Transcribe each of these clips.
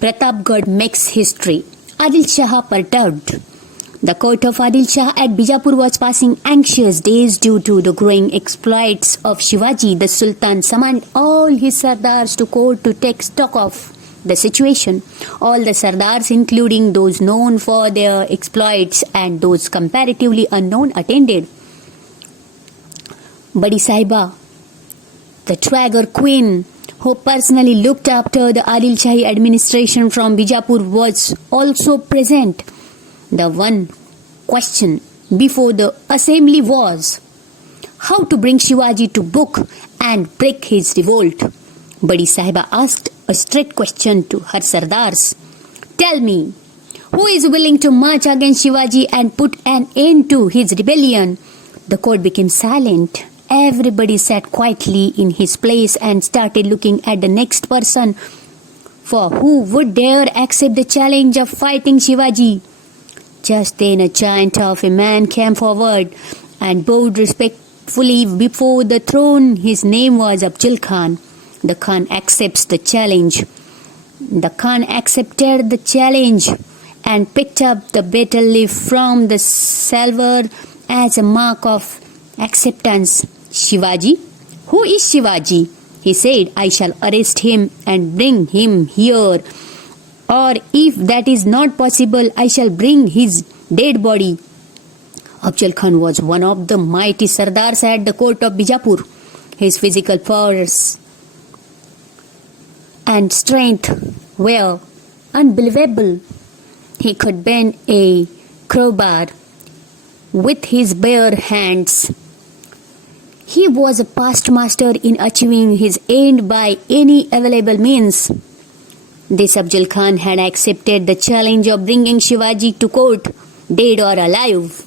Pratapgad makes history. Adil Shah perturbed. The court of Adil Shah at Bijapur was passing anxious days due to the growing exploits of Shivaji. The Sultan summoned all his Sardars to court to take stock of the situation. All the Sardars, including those known for their exploits and those comparatively unknown, attended. Badi Sahiba, the Twagger Queen, who personally looked after the Adil Shahi administration from Bijapur, was also present. The one question before the assembly was how to bring Shivaji to book and break his revolt. Badi Sahiba asked a straight question to her Sardars. Tell me, who is willing to march against Shivaji and put an end to his rebellion? The court became silent. Everybody sat quietly in his place and started looking at the next person, for who would dare accept the challenge of fighting Shivaji? Just then a giant of a man came forward and bowed respectfully before the throne. His name was Afzal Khan. The Khan accepts the challenge. The Khan accepted the challenge and picked up the betel leaf from the salver as a mark of acceptance. Shivaji? Who is Shivaji? He said, I shall arrest him and bring him here. Or if that is not possible, I shall bring his dead body. Afzal Khan was one of the mighty Sardars at the court of Bijapur. His physical powers and strength were unbelievable. He could bend a crowbar with his bare hands. He was a past master in achieving his end by any available means. This Afzal Khan had accepted the challenge of bringing Shivaji to court, dead or alive.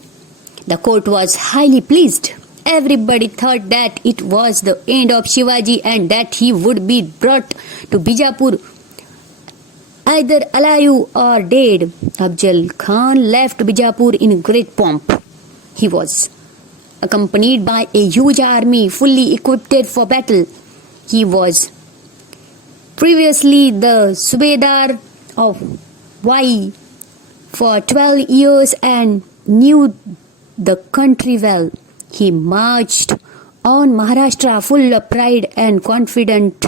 The court was highly pleased. Everybody thought that it was the end of Shivaji and that he would be brought to Bijapur either alive or dead. Afzal Khan left Bijapur in great pomp. He was accompanied by a huge army fully equipped for battle. He was previously the Subedar of Vai for 12 years and knew the country well. He marched on Maharashtra full of pride and confident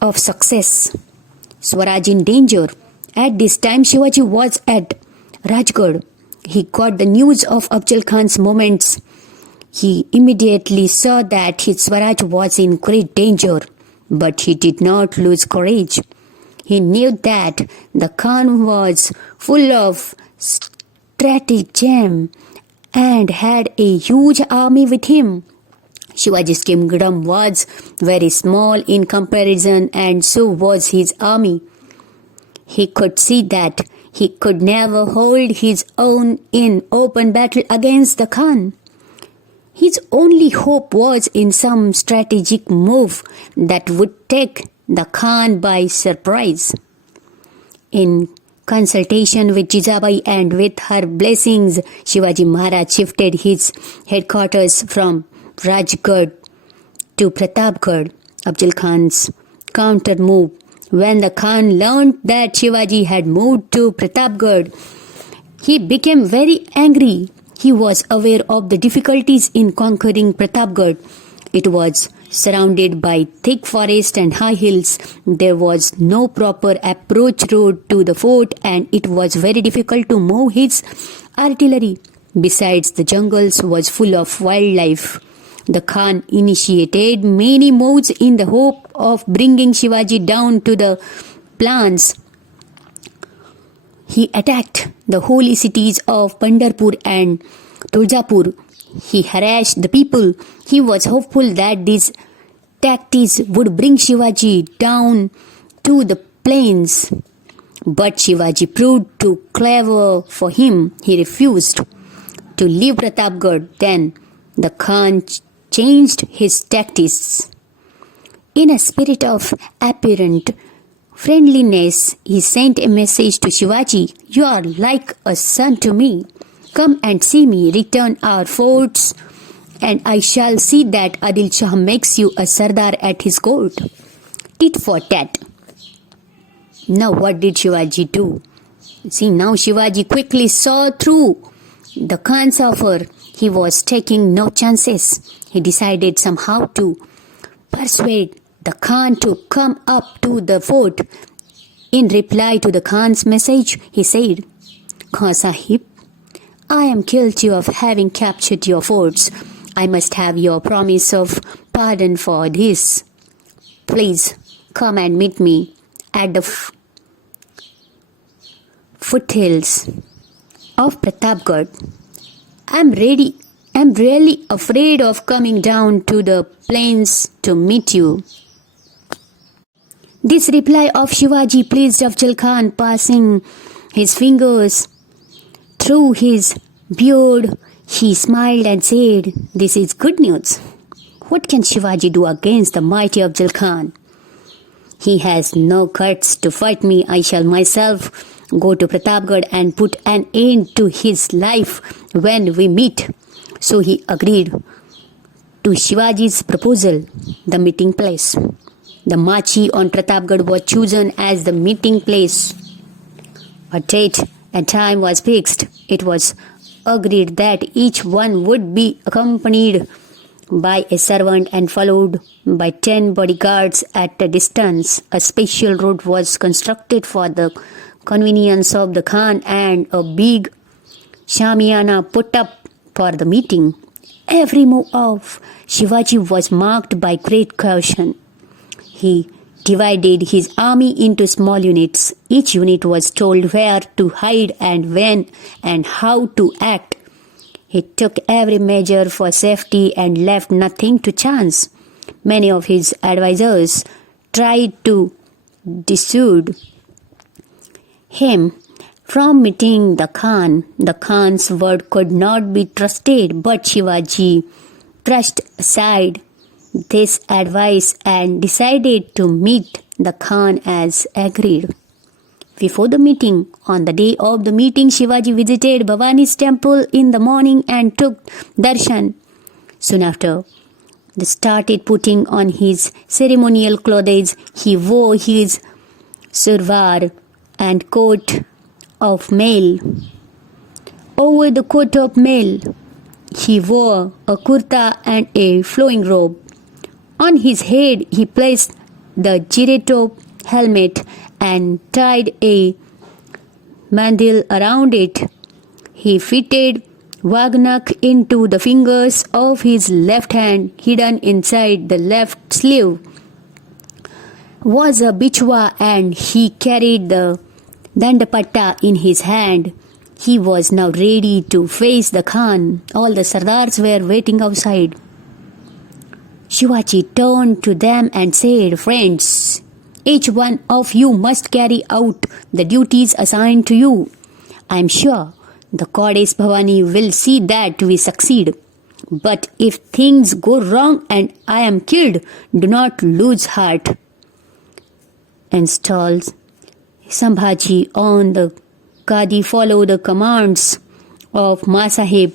of success. Swaraj in danger. At this time Shivaji was at Rajgarh. He got the news of Afzal Khan's movements. He immediately saw that his Swaraj was in great danger. But he did not lose courage. He knew that the Khan was full of stratagem and had a huge army with him. Shivaji's kingdom was very small in comparison, and so was his army. He could see that he could never hold his own in open battle against the Khan. His only hope was in some strategic move that would take the Khan by surprise. In consultation with Jijabai and with her blessings, Shivaji Maharaj shifted his headquarters from Rajgarh to Pratapgad. Afzal Khan's counter move. When the Khan learned that Shivaji had moved to Pratapgad, he became very angry. He was aware of the difficulties in conquering Pratapgad. It was surrounded by thick forest and high hills. There was no proper approach road to the fort, and it was very difficult to move his artillery. Besides, the jungles was full of wildlife. The Khan initiated many moves in the hope of bringing Shivaji down to the plains. He attacked the holy cities of Pandharpur and Tuljapur. He harassed the people. He was hopeful that these tactics would bring Shivaji down to the plains. But Shivaji proved too clever for him. He refused to leave Pratapgad. Then the Khan changed his tactics. In a spirit of apparent friendliness, he sent a message to Shivaji. You are like a son to me. Come and see me. Return our forts, and I shall see that Adil Shah makes you a Sardar at his court. Tit for tat. Now what did Shivaji do? See, now Shivaji quickly saw through the Khan's offer. He was taking no chances. He decided somehow to persuade the Khan to come up to the fort. In reply to the Khan's message, he said, Khan Sahib, I am guilty of having captured your forts. I must have your promise of pardon for this. Please come and meet me at the foothills of Pratapgad. I'm really afraid of coming down to the plains to meet you. This reply of Shivaji pleased Afzal Khan. Passing his fingers through his beard, he smiled and said, This is good news. What can Shivaji do against the mighty Afzal Khan? He has no guts to fight me. I shall myself go to Pratapgad and put an end to his life when we meet. So he agreed to Shivaji's proposal. The meeting place. The Machi on Pratapgad was chosen as the meeting place. A date and time was fixed. It was agreed that each one would be accompanied by a servant and followed by 10 bodyguards at a distance. A special road was constructed for the convenience of the Khan and a big shamiana put up for the meeting. Every move of Shivaji was marked by great caution. He divided his army into small units. Each unit was told where to hide and when and how to act. He took every measure for safety and left nothing to chance. Many of his advisers tried to dissuade him from meeting the Khan. The Khan's word could not be trusted, but Shivaji brushed aside this advice and decided to meet the Khan as agreed. Before the meeting, on the day of the meeting, Shivaji visited Bhavani's temple in the morning and took darshan. Soon after, he started putting on his ceremonial clothes. He wore his survar and coat of mail. Over the coat of mail, he wore a kurta and a flowing robe. On his head, he placed the Jireto helmet and tied a mandil around it. He fitted Wagnak into the fingers of his left hand. Hidden inside the left sleeve was a bichwa and he carried the dandapatta in his hand. He was now ready to face the Khan. All the Sardars were waiting outside. Shivaji turned to them and said, Friends, each one of you must carry out the duties assigned to you. I am sure the goddess Bhavani will see that we succeed. But if things go wrong and I am killed, do not lose heart. Installs Sambhaji on the Gadi, follow the commands of Masahib,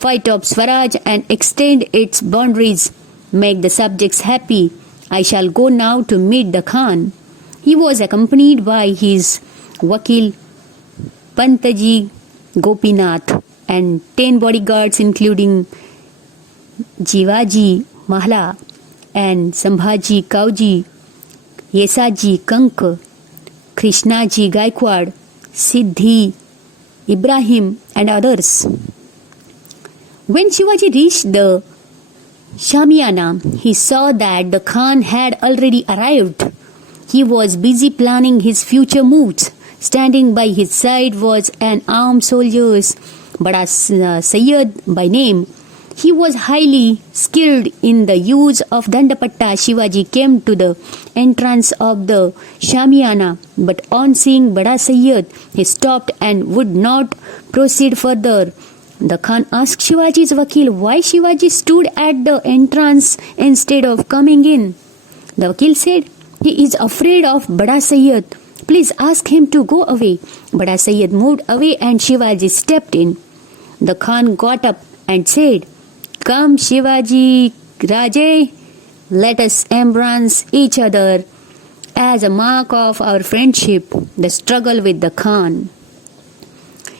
fight up Swaraj and extend its boundaries. Make the subjects happy. I shall go now to meet the Khan. He was accompanied by his Vakil Pantaji Gopinath and 10 bodyguards including Jivaji Mahla and Sambhaji Kauji, Yesaji Kank, Krishnaji Gaikwad, Siddhi Ibrahim and others. When Shivaji reached the Shamiana, he saw that the Khan had already arrived. He was busy planning his future moves. Standing by his side was an armed soldier, Bada Sayyid by name. He was highly skilled in the use of dandapatta. Shivaji came to the entrance of the Shamiana, but on seeing Bada Sayyid, he stopped and would not proceed further. The Khan asked Shivaji's Vakil why Shivaji stood at the entrance instead of coming in. The Vakil said, He is afraid of Bada Sayyid. Please ask him to go away. Bada Sayyid moved away and Shivaji stepped in. The Khan got up and said, Come Shivaji Raje, let us embrace each other. as a mark of our friendship, the struggle with the Khan.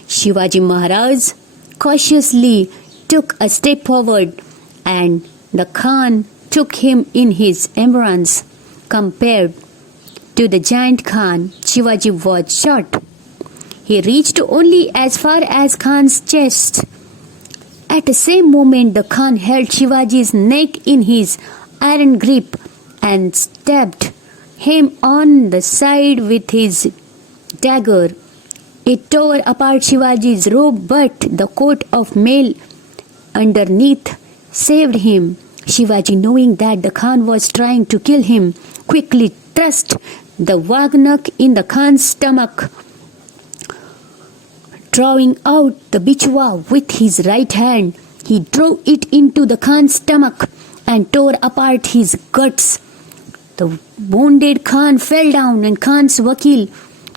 Shivaji Maharaj cautiously took a step forward, and the Khan took him in his embrace. Compared to the giant Khan, Shivaji was short. He reached only as far as Khan's chest. At the same moment, the Khan held Shivaji's neck in his iron grip and stabbed him on the side with his dagger. It tore apart Shivaji's robe, but the coat of mail underneath saved him. Shivaji, knowing that the Khan was trying to kill him, quickly thrust the wagnak in the Khan's stomach. Drawing out the bichwa with his right hand, he drove it into the Khan's stomach and tore apart his guts. The wounded Khan fell down, and Khan's Vakil,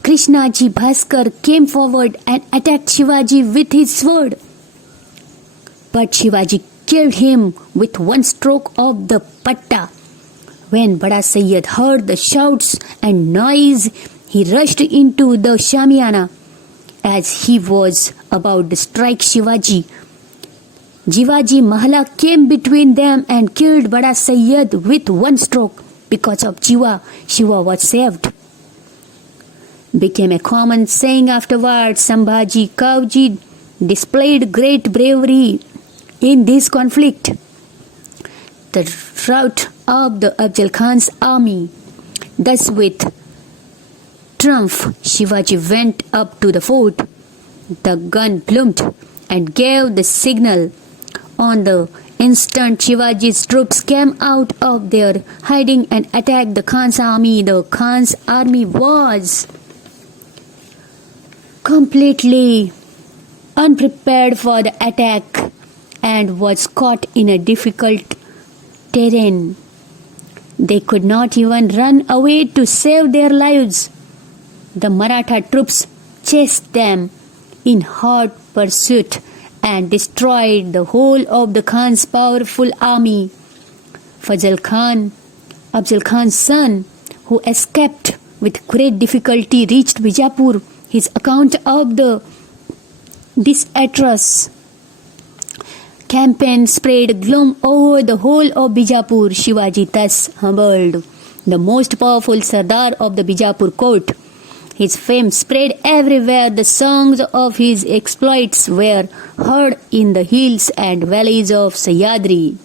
Krishnaji Bhaskar, came forward and attacked Shivaji with his sword. But Shivaji killed him with one stroke of the patta. When Bada Sayyid heard the shouts and noise, he rushed into the Shamiana. As he was about to strike Shivaji, Jivaji Mahalla came between them and killed Bada Sayyid with one stroke. Because of Jiva, Shiva was saved. Became a common saying afterwards. Sambhaji Kauji displayed great bravery in this conflict. The rout of the Afzal Khan's army. Thus with triumph, Shivaji went up to the fort. The gun bloomed and gave the signal. On the instant, Shivaji's troops came out of their hiding and attacked the Khan's army. The Khan's army was completely unprepared for the attack and was caught in a difficult terrain. They could not even run away to save their lives. The Maratha troops chased them in hot pursuit and destroyed the whole of the Khan's powerful army. Fazl Khan, Afzal Khan's son, who escaped with great difficulty, reached Bijapur. His account of the disastrous campaign spread gloom over the whole of Bijapur. Shivaji thus humbled the most powerful Sardar of the Bijapur court. His fame spread everywhere. The songs of his exploits were heard in the hills and valleys of Sahyadri.